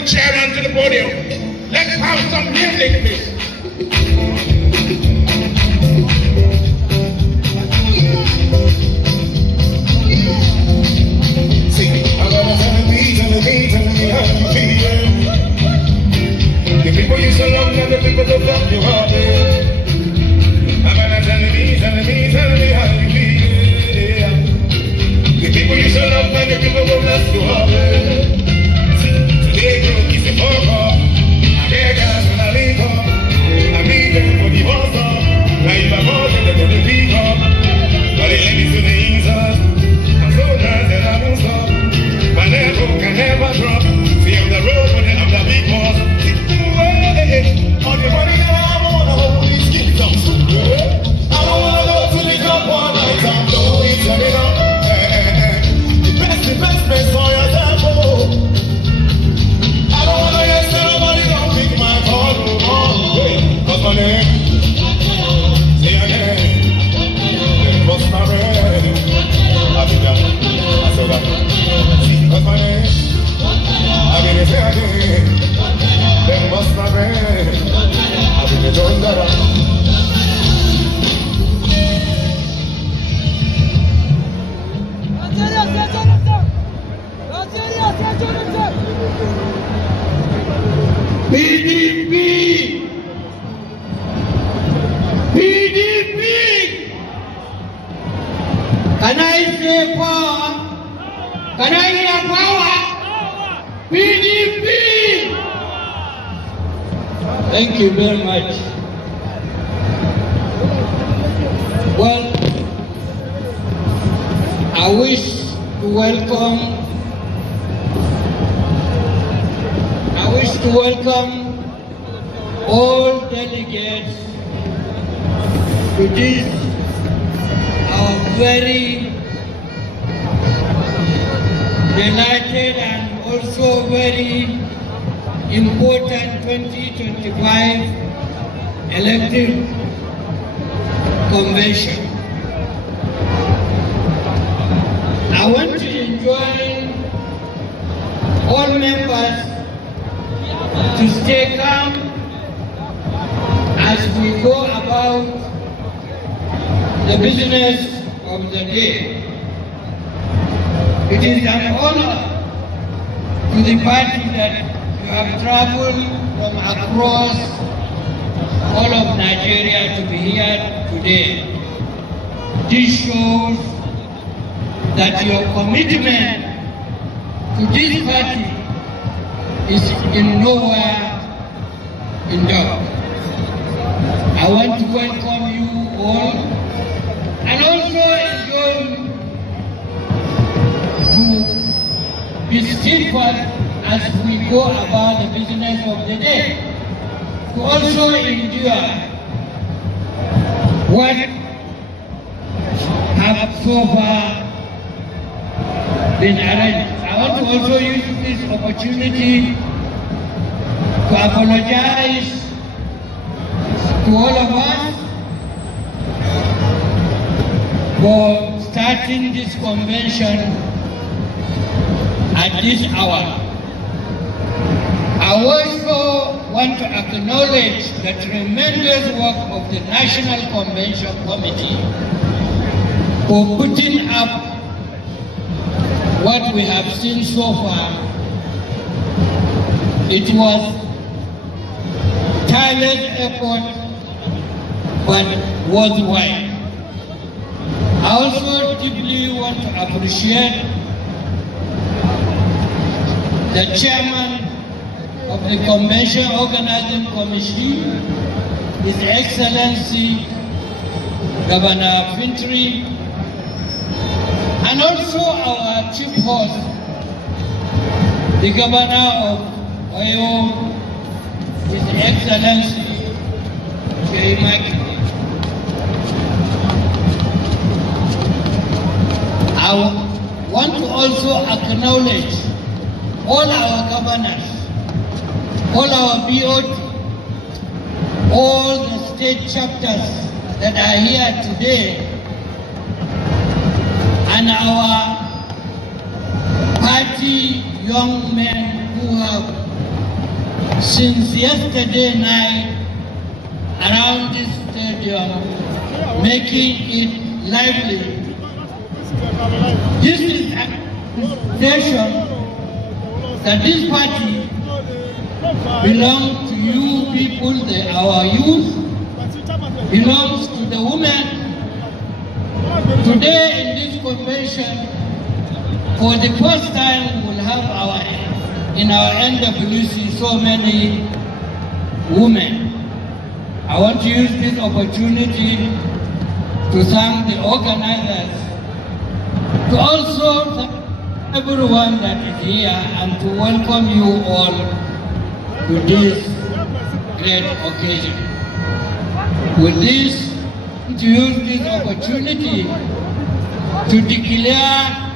the chairman to the podium. Let's have some music, please. The people you so love and the people that love you are there. I'm gonna tell me how you feel. The people you so love and the people that love you are there. Today you kiss the fuck up. I get gas when I leave up. I meet them for the boss up. Now if I fall, then they're gonna pick up. But they let me to the inside. I'm so glad that I won't stop. My level can never drop. See I'm the road, but I'm the big boss. On the money that I wanna hold, please keep it up. I don't wanna go to the top one night. I'm going to it up. The best place for your tempo. I don't wanna get nobody don't pick my call. Cause my name, say again, what's my name? I'll be done. I saw that. Cause my name, I mean, say again. Then what's my name? I'll be the John Dara. PDP! PDP! Can I say power? Can I hear power? PDP! Thank you very much. Well, I wish to welcome all delegates to this our very delighted and also very important 2025 elective convention. I want to enjoin all members to stay calm as we go about the business of the day. It is an honor to the party that you have traveled from across all of Nigeria to be here today. This shows that your commitment to this party is in nowhere in doubt. I want to welcome you all and also enjoy to be steadfast as we go about the business of the day, to also endure what have so far been arranged. I want to also use this opportunity to apologize to all of us for starting this convention at this hour. I also want to acknowledge the tremendous work of the National Convention Committee for putting up what we have seen so far. It was tireless effort, but worthwhile. I also deeply want to appreciate the chairman of the Convention Organizing Committee, His Excellency Governor Fintri, and also our chief host, the Governor of Oyo, His Excellency Sheimaki. I want to also acknowledge all our governors, all our BOT, all the state chapters that are here today, and our party young men who have Since yesterday night, around this stadium, making it lively. This is a station that this party belongs to you people, our youth, belongs to the women. Today in this convention, for the first time, we'll have in our NWC so many women. I want to use this opportunity to thank the organizers, to also thank everyone that is here, and to welcome you all to this great occasion. With this, to use this opportunity to declare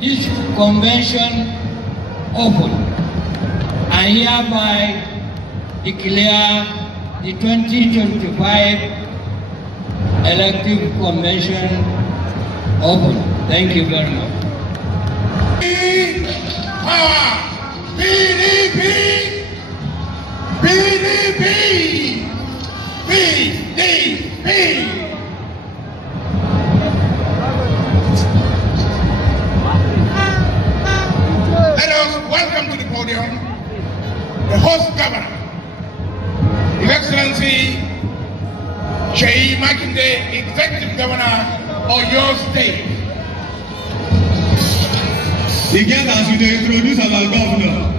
this convention open. I hereby declare the 2025 elective convention open. Thank you very much. Power! PDP! PDP! PDP! Let us welcome to the podium the host governor, His Excellency Sheyi Makinde, Executive Governor of your state. Again, as we introduce our governor,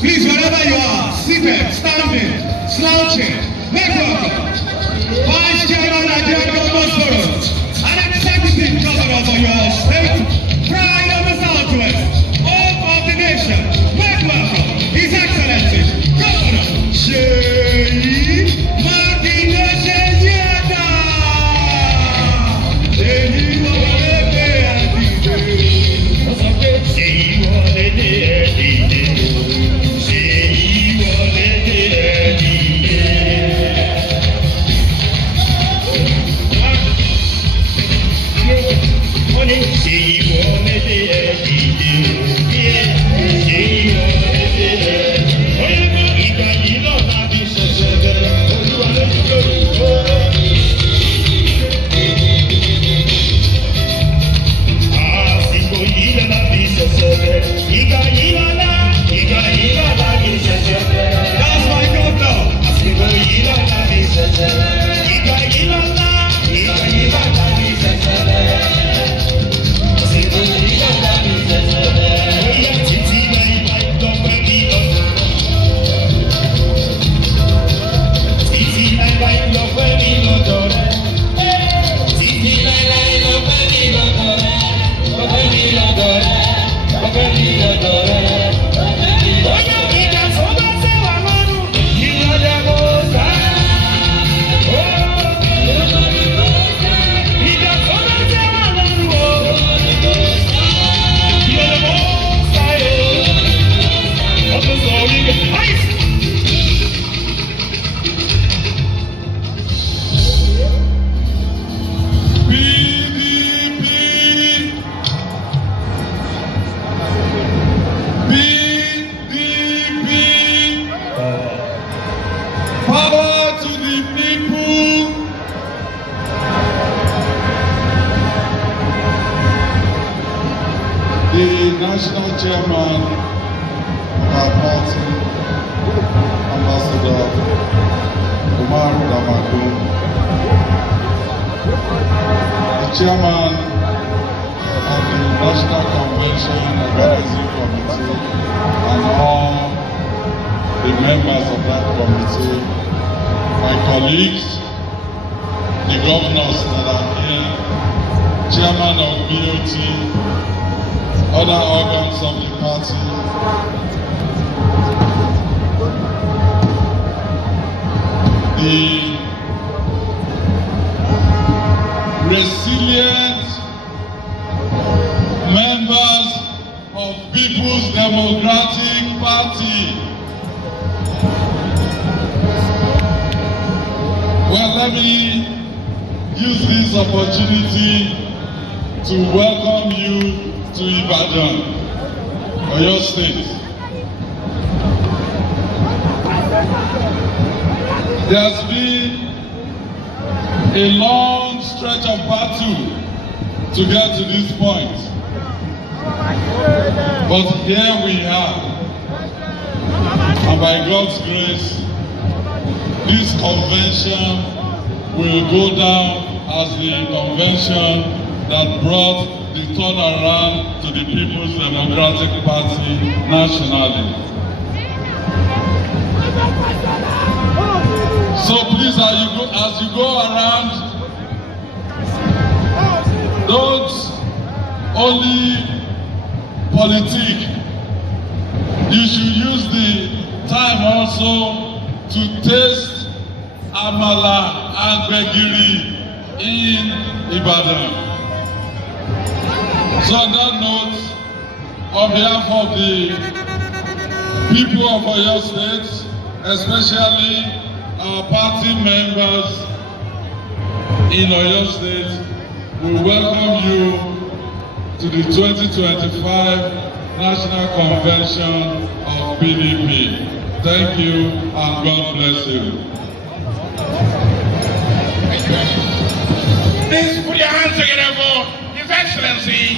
please, wherever you are, seated, standing, slouching, make welcome. Vice Chairman Nigerian Governors Forum, and Executive Governor of your state, Pride of the Southwest, hope of the nation, make welcome His Excellency Governor Sheyi Makinde Sheyeda. National Chairman of our party, Ambassador Umar Ramadan, the Chairman of the National Convention Organizing Committee, and all the members of that committee, my colleagues, the governors that are here, Chairman of BOT, other organs of the party, the resilient members of People's Democratic Party. Well, let me use this opportunity to welcome you to Ibadan, Oyo State. There's been a long stretch of battle to get to this point. But here we are. And by God's grace, this convention will go down as the convention that brought the turnaround to the People's Democratic Party nationally. So please, as you go around, don't only politic. You should use the time also to taste amala and gbegiri in Ibadan. So on that note, on behalf of the people of Oyo State, especially our party members in Oyo State, we welcome you to the 2025 National Convention of PDP. Thank you and God bless you. Please put your hands together for His Excellency,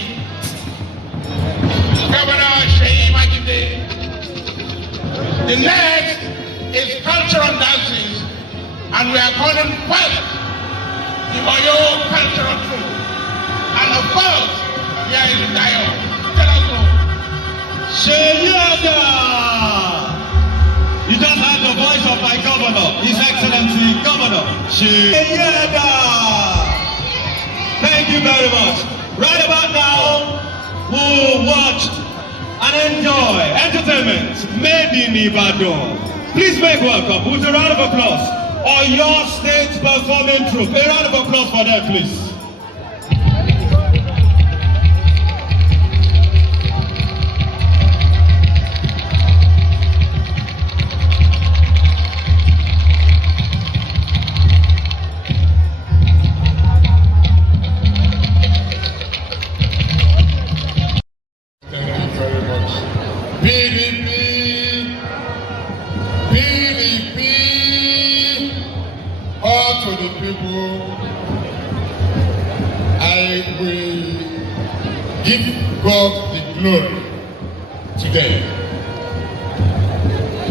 Governor Sheyi Makinde. The next is cultural dances, and we are calling first the Oyo cultural troupe. And of course, here is Dayo. Tell us more. Sheyi Ada! You just heard the voice of my governor, His Excellency Governor Sheyi Ada! Thank you very much. Right about now, we'll watch and enjoy entertainment made in Ibadan. Please make welcome with a round of applause Oyo State performing troupe. A round of applause for them, please. To the people, I will give God the glory today.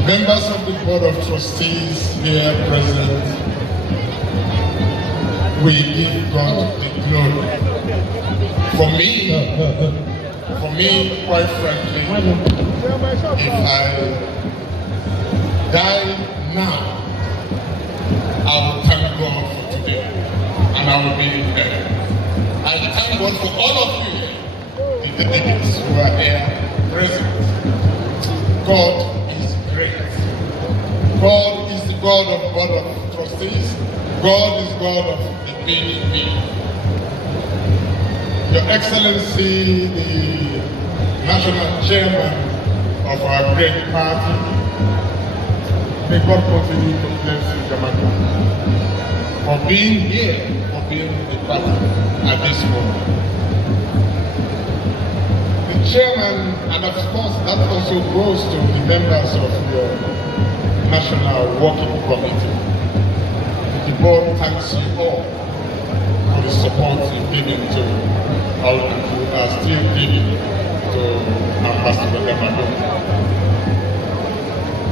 Members of the Board of Trustees here present, we give God the glory. For me, quite frankly, if I die now, I will thank God for today, and I will be in heaven. I thank God for all of you, the delegates who are here present. God is great. God is the God of the Board of Trustees. God is God of the PDP. Your Excellency, the National Chairman of our great party, may God continue to bless you, Jamaica, for being here, for being the party at this moment. The chairman, and of course that also goes to the members of your National Working Committee. The board thanks you all for the support you've given to all who are still giving to Ambassador Gamado.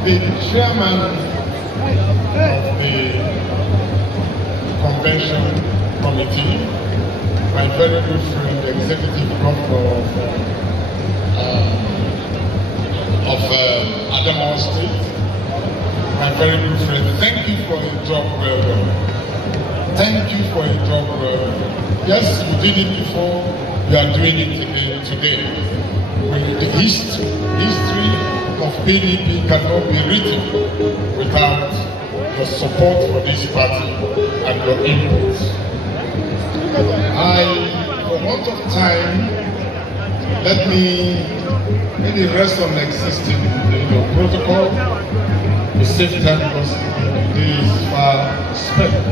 The chairman of the convention committee, my very good friend, the executive governor of Adamawa State, my very good friend, thank you for a job well done. Thank you for a job well done. Yes, you did it before, you are doing it again today. When the history of PDP cannot be written without your support for this party and your input. For want of time, let me maybe rest on the existing protocol, the safe time because the day is far spent.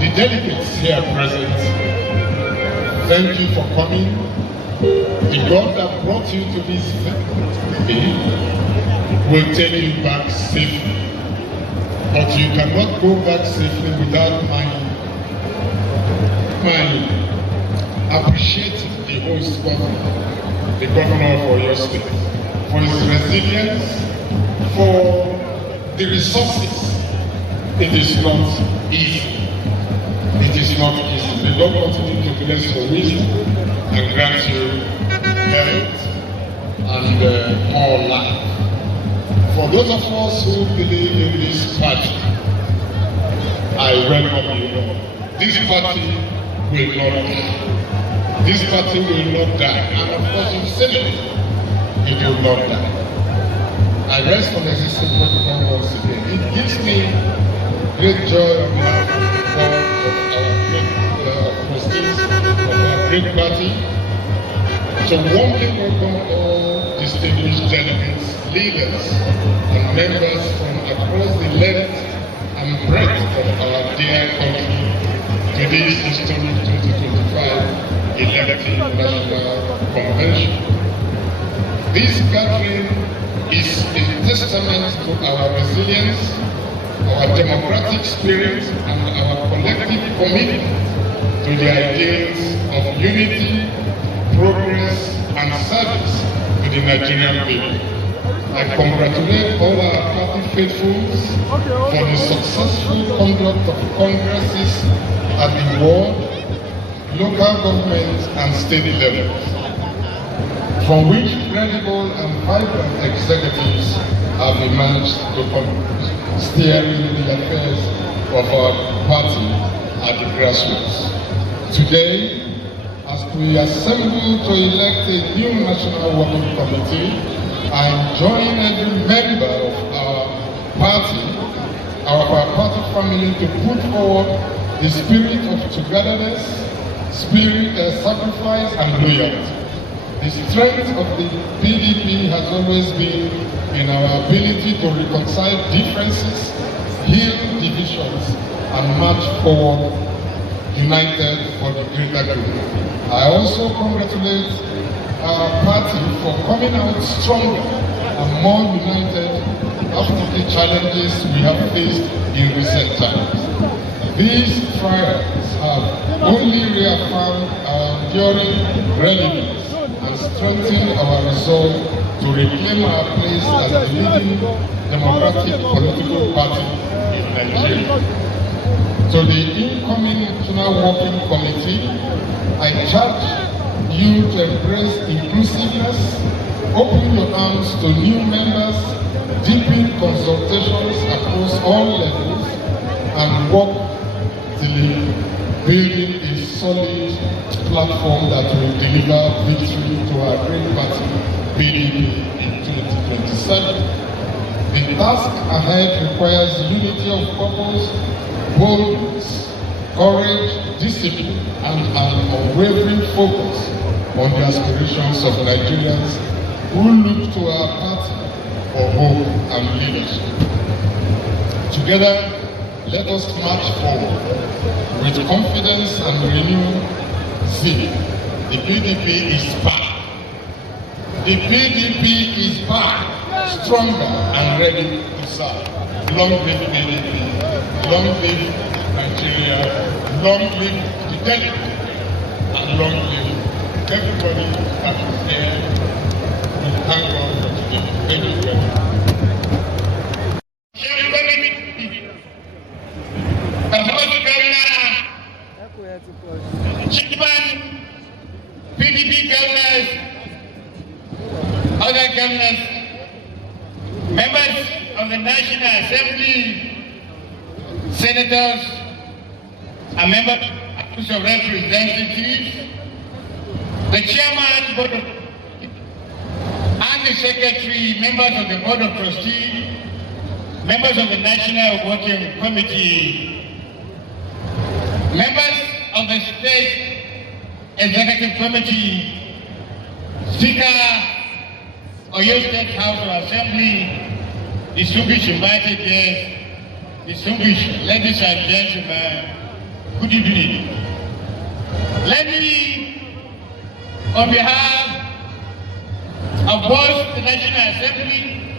The delegates here present, thank you for coming. The God that brought you to this day will take you back safely. But you cannot go back safely without my appreciating the host governor, the governor of Oyo State, for his resilience, for the resources. It is not easy. It is not easy. The Lord continue to bless your wisdom and grant you health and more life. For those of us who believe in this party, I welcome you. This party will not die. This party will not die. And of course, you've said it. It will not die. I rest on the existing protocol once again. It gives me great joy on behalf of the board of our great trustees of our great party to warmly welcome all distinguished delegates, leaders, and members from across the length and breadth of our dear country to this historic 2025 Elective National Convention. This gathering is a testament to our resilience, our democratic spirit, and our collective commitment to the ideals of unity, progress, and service to the Nigerian people. I congratulate all our party faithfuls for the successful conduct of congresses at the ward, local government, and state levels, from which credible and vibrant executives have emerged to steering the affairs of our party at the grassroots. Today, as we assemble to elect a new national working committee, I join every member of our party family to put forward the spirit of togetherness, sacrifice, and loyalty. The strength of the PDP has always been in our ability to reconcile differences, heal divisions, and march forward united for the greater good. I also congratulate our party for coming out stronger and more united after the challenges we have faced in recent times. These trials have only reaffirmed our enduring relevance and strengthened our resolve to reclaim our place as the leading democratic political party in Nigeria. To the incoming National Working Committee, I charge you to embrace inclusiveness, open your arms to new members, deepen consultations across all levels, and work till building a solid platform that will deliver victory to our great party, PDP, in 2027. The task ahead requires unity of purpose, boldness, courage, discipline, and an unwavering focus on the aspirations of Nigerians who look to our party for hope and leadership. Together, let us march forward with confidence and renewed zeal. The PDP is back. The PDP is back, stronger and ready to serve. Long live PDP, long live Nigeria, long live the delegate, and long live everybody that is there. We thank God for today. Thank you very much. PDP governors, other governors, members of the National Assembly, senators, and members of representatives, the chairman, board of, and the secretary, members of the board of trustees, members of the National Working Committee, members of the State Executive Committee, Speaker, Oyo State House of Assembly, distinguished invited guests, distinguished ladies and gentlemen, good evening. Let me, on behalf of both the National Assembly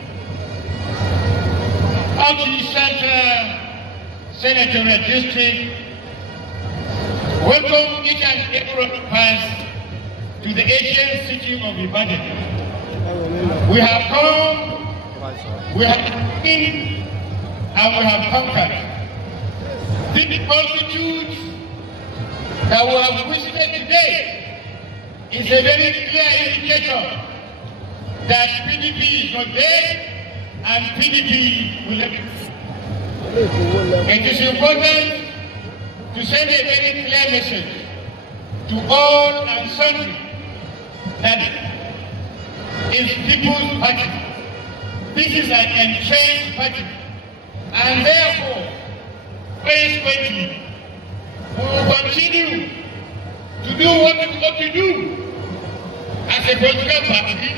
Bauchi Central Senatorial District, welcome each and every one of us to the ancient city of Ibadan. We have come, we have been, and we have conquered. The multitude that we have visited today is a very clear indication that PDP is not dead and PDP will never. It is important to send a very clear message to all and sundry that is People's Party. This is an entrenched party, and therefore, consequently, we will continue to do what we ought to do as a political party.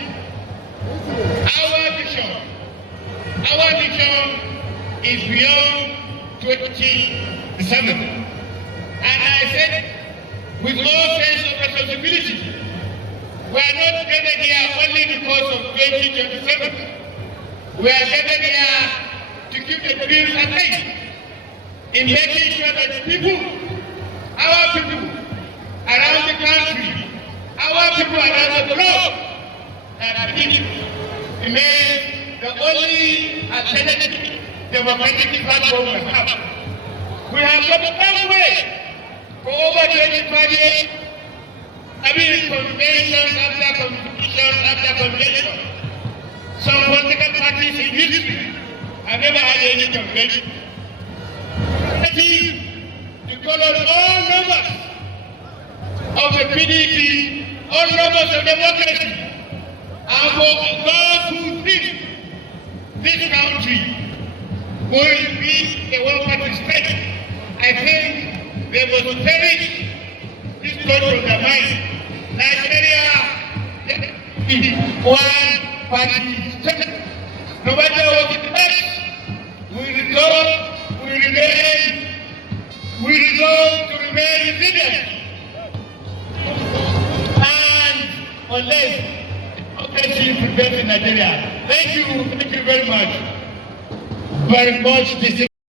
Our vision is beyond 2027. And I said, with all sense of responsibility, we are not gathered here only because of 2027. We are gathered here to keep the dreams alive in making sure that people, our people around the country, our people around the globe, that people remain the only alternative democratic platform we have. We have come a long way for over 25 years. I mean, conventions after conventions after convention. Some political parties in history have never had any convention. That is to call on all members of the PDP, all members of democracy, and for those who think this country will be a one-party state, I think they must perish this thought from their mind. Nigeria is one-party state. No matter what it takes, we resolve to remain resilient. And unless democracy prevails in Nigeria. Thank you very much. Very much.